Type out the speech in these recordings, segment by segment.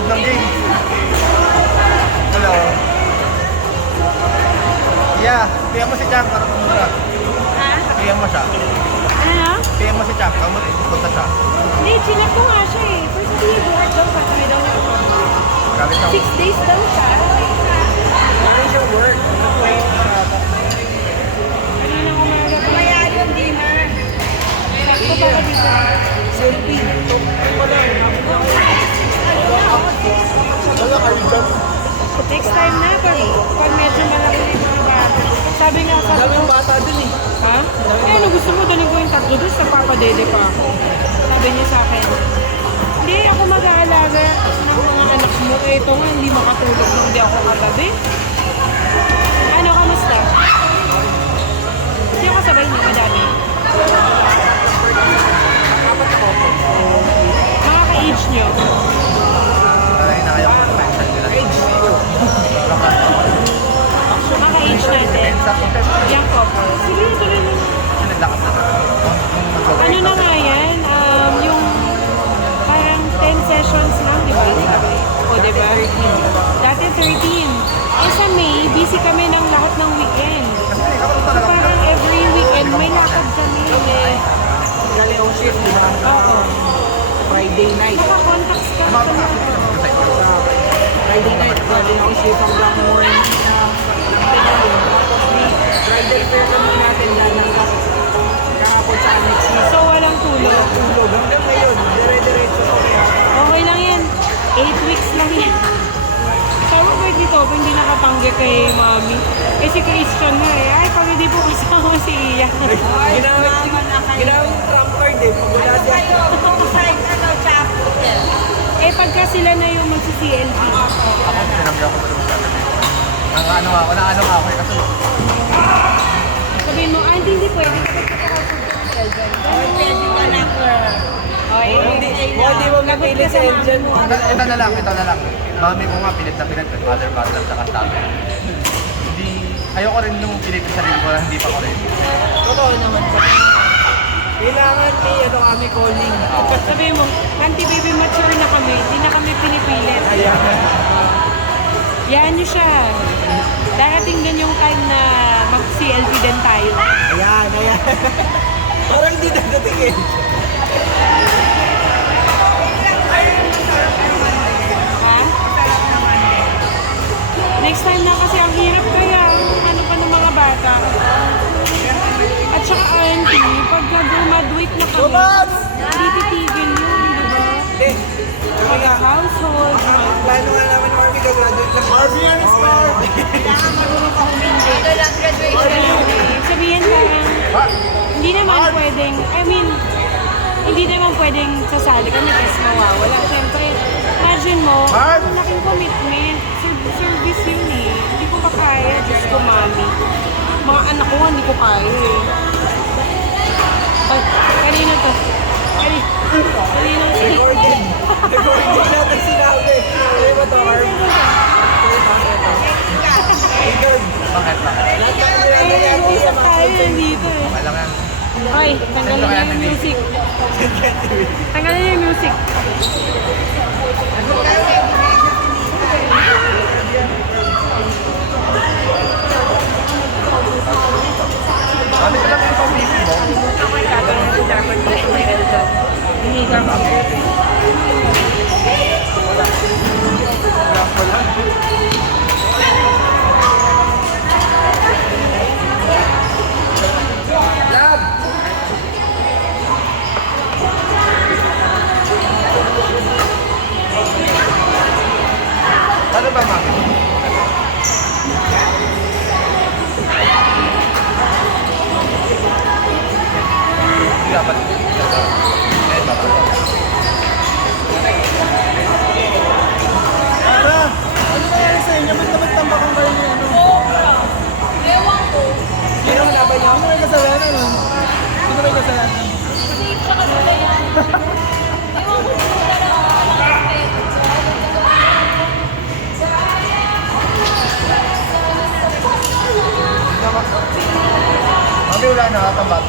loob ng game. Hello. Yeah, kaya mo si Chang para pumunta. Ha? Kaya mo siya. Ano? Kaya mo si Chang, kamot pupunta siya. Hindi, chinap ko nga siya eh. First day of work daw, kasi daw niya ako. Galit ako. 6 days daw siya. Ano yung work? Kanina umaga pa. Kaya yung dinner. Sakto pa ka dito. Selfie. Wala. Wala kayo dyan. Next time na, pag medyo malaki yung mga bata. Sabi nga sa Dami yung bata dun eh. ha? Eh, ano gusto mo? Daling ko yung tatlo doon sa papadede pa ako. Sabi niya sa akin, hindi ako mag-aalaga ng mga anak mo. Eh, ito nga, hindi makatulog nung hindi ako kagabi. Ano, kamusta? Hindi ako sabay niya, madami. Mga ka-age niyo. Ay, nakaya ko mention nila. Mga ka-age natin. Young couple. Sige, tuloy mo. Naglakas na. Ano na nga yan? Yung parang 10 sessions lang, di ba? O, di ba? Dati 13. Eh, sa May, busy kami ng lahat ng weekend. So, parang every weekend may lakad kami. Eh. Galing shift, di ba? Oo. Friday night. Naka-contacts ka sa mga. Friday night, galing shift hanggang morning na tapos Friday fair kami natin dahil kahapon sa annex. So, walang tulog. Tulog hanggang ngayon, dire-diretso ko kaya. Okay lang yan. 8 weeks lang yan. Sabi ko dito, hindi nakatanggi kay mami. Eh si Christian na eh. Ay, pag hindi po kasama si Iya. Ginawin yung trump card eh, pag wala siya. Eh, pagka sila na yung magsi-CLP. Ako, sinabi ako sa Saturday. Nakaano ako, naano ako eh, kasi Sabihin mo, hindi pwede. Kapag kapag pwede ka na ka. Hindi mo mapilit sa engine mo. ito na lang. Mami ko nga, pilit na pilit, with mother battle, saka sabi. Hindi, ayoko rin nung pilit sa sarili ko na hindi pa ko rin. Totoo naman po. Kailangan may kami calling. Sabihin mo, anti-baby mature na kami. Hindi na kami pinipilit. Ayan. Yan niyo siya. Darating din yung time na mag-CLP din tayo. Ayan. Parang hindi nagdating eh. Ha? Next time na kasi ang hirap kaya ano pa ng mga bata. At saka auntie, pag graduate na kami, hindi titigil yun, di ba? Hindi. Kaya household, Plano nga namin ng Army graduate lang. Army yan is kailangan marunong ka humindi. Sabihin parang, hindi naman pwedeng, hindi naman pwedeng sasali ka na kasi mawawala. Siyempre, imagine mo, ang laking commitment. Service yun eh. Hindi ko pa kaya, Diyos ko, mami. Mga anak ko, hindi ko kaya eh. Ay, kanino to? Kanino to? Recording natin sinabi. Ano ba ito, Arm? Record. Bakit? Eh, usap tayo nandito eh. Okay lang yan. Ay, tanggalin niyo yung music. Tanggalin niyo yung music. Ano ko lang yung pang-BP mo? Hindi ka ba? Lab! Ano ba, mami? Dapat. Eh, dapat. Ara! Ano nangyari sa inyo? Ba't naman tambakan kayo niya? Ewan ko. Sino ang laban niyo? Ano may kasalanan? Ano may kasalanan? Safe siya kasi yan. Ewan ko kung Mami, wala na, katambat.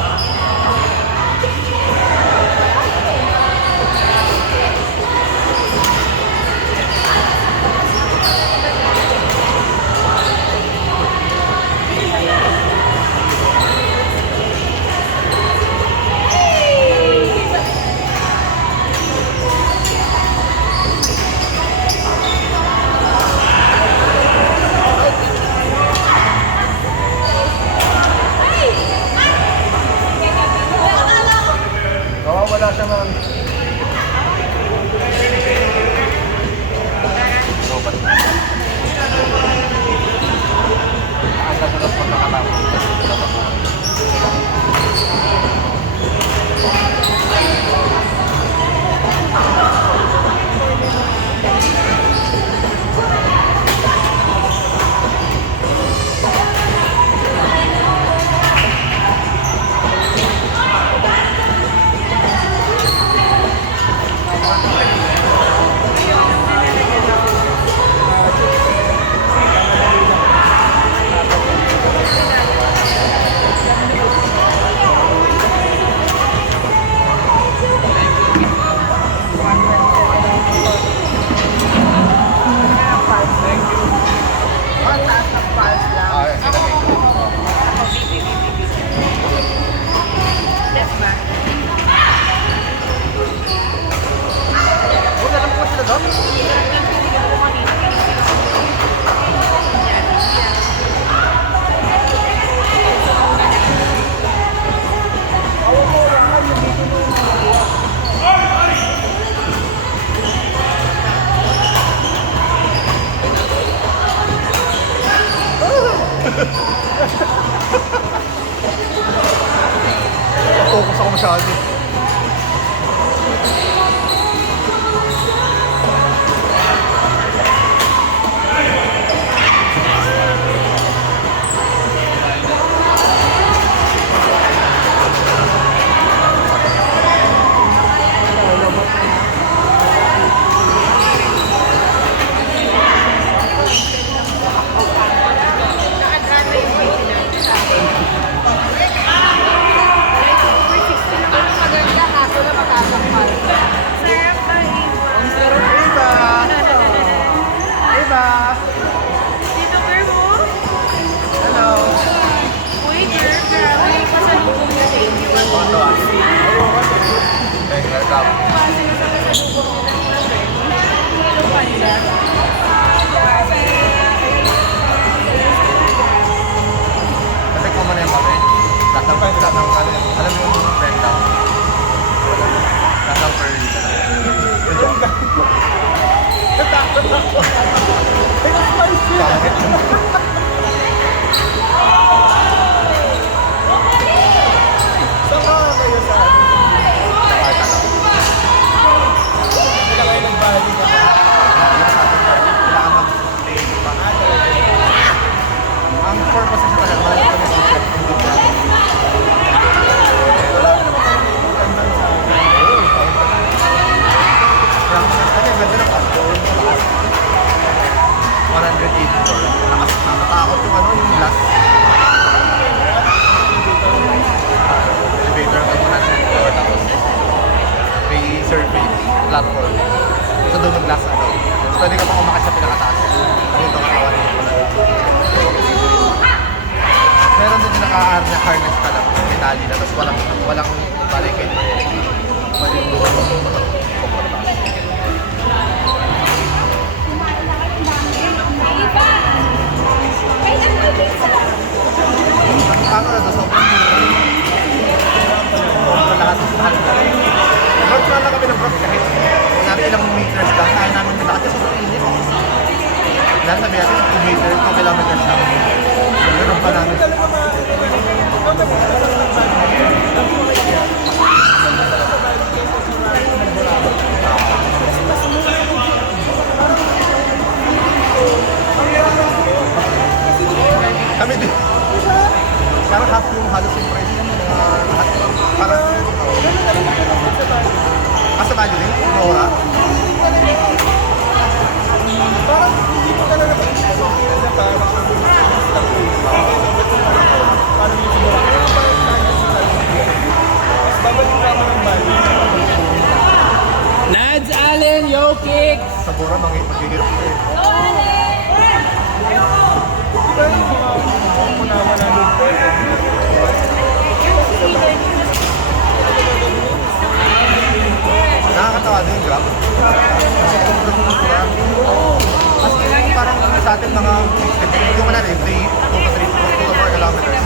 Saka kayo sa Sila kayo nagbahagi ka ba? Kailangan mag-stay. Ang purpose sa talaga, mahal kami sa chef and good product. Wala ka naman kayo nilitan doon sa Kaya ganda ng pasto. 180 nakatakot yung ano, yung glass. Elevator ka 104, tapos may surface, platform. So doon yung glass ano. So pwede ka pa kumakit sa pinakataas. Dito ka kawan yung meron din yung naka-harness ka lang, metali na, tapos walang barricade. Pwede yung ano na to, sobrang lahat na North na lang kami ng Brock kahit kunyari ilang meters lang, kaya namin nila kasi sobrang init. Dahil sabi natin 2 meters, 2 kilometers lang. So meron pa namin. Kami din. Parang half yung halos yung price. Lahat. Parang sa value din? Nora? parang hindi mo talaga pag-isipin na parang parang yung siguro kaya parang tayo sa sarili. Mas babalik ka mo ng bali. Nads Allen, yo kicks! Sa Bora, maghihirap ko eh. Di ba yung mga umunawa na lupa? Nakakatawa din yung grab. Kasi sobrang mura. As in, parang sa atin mga, yung mga natin, 2 to 4 kilometers.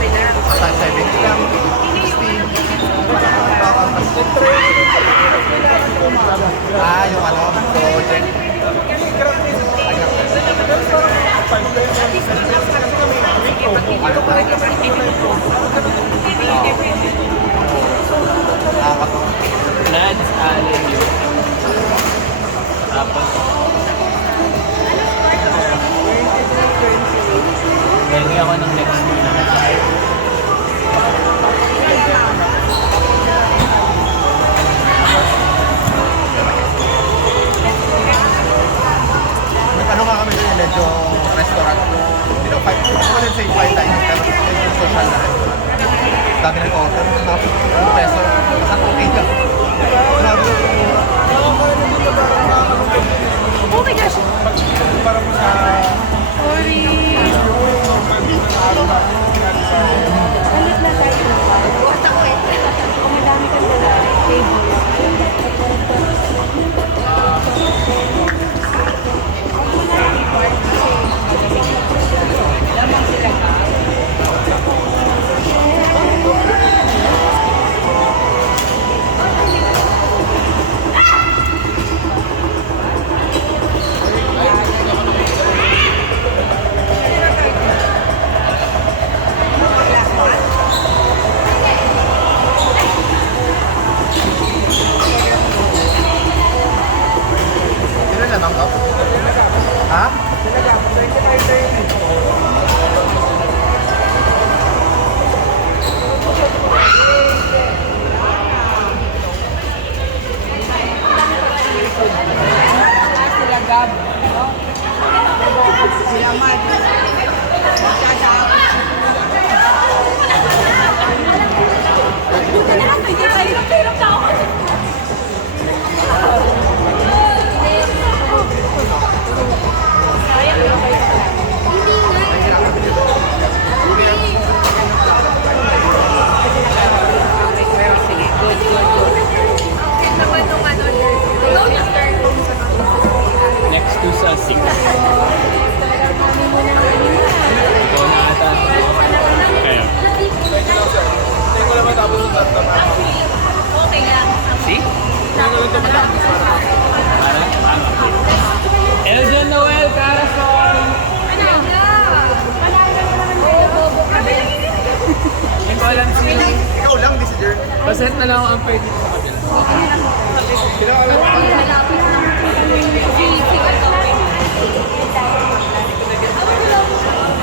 At 70 lang, 60. Yung ano, project. Nakakatawa. Nads Allen, yo. Tapos, hingi ako ng next week na nasa Ano nga kami doon, medyo restaurant. Hindi na five, I wouldn't say fine dining, pero medyo social na restaurant. Dami ng order, tapos peso, nakatulog ka. Grabe. Oh my gosh! Parang sa Sorry! Ulit na tayo. Oh, madami ka na table. Lamang sila ka. Sino na bang Ha? Sila Gab. Sila Mad. next to sa 6. Ikaw na ata. Kaya. Tingnan ko lang matapos yung tatama. Okay lang. See? Tingnan ko lang ito matapos para. Para? Tama. Eljon Noel Carasol. Hindi ko alam sino. Ikaw lang, decider. Baset na lang ako ang pwede sa kanila. Sino ka lang?